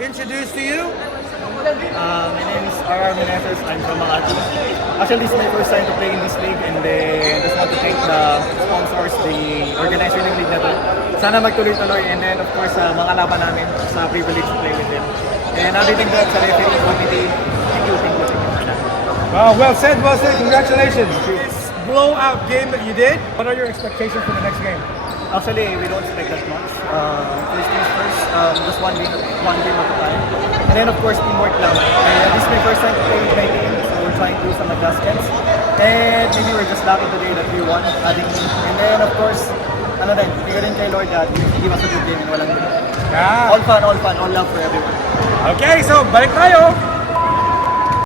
introduce to you? My name is R.R. Meneses. I'm from Makati. Actually, this is my first time to play in this league and just want to thank the sponsors, the organizer ng league na to. Sana magtuloy-tuloy and then of course mga laban namin sa privilege to play with them. And everything that sa referee committee, thank you for that. Wow, well said, well said. Congratulations. This blowout game that you did. What are your expectations for the next game? Actually, we don't expect that much. First things first, just one game at a time. And then of course, teamwork lang. And this is my first time to play with my team, so we're trying to do some adjustments. And maybe we're just lucky today that we won, adding me. And then of course, ano din, tingnan rin kay Lord that he give us a good game and walang Yeah. all fun, all love for everyone. Okay, so balik tayo.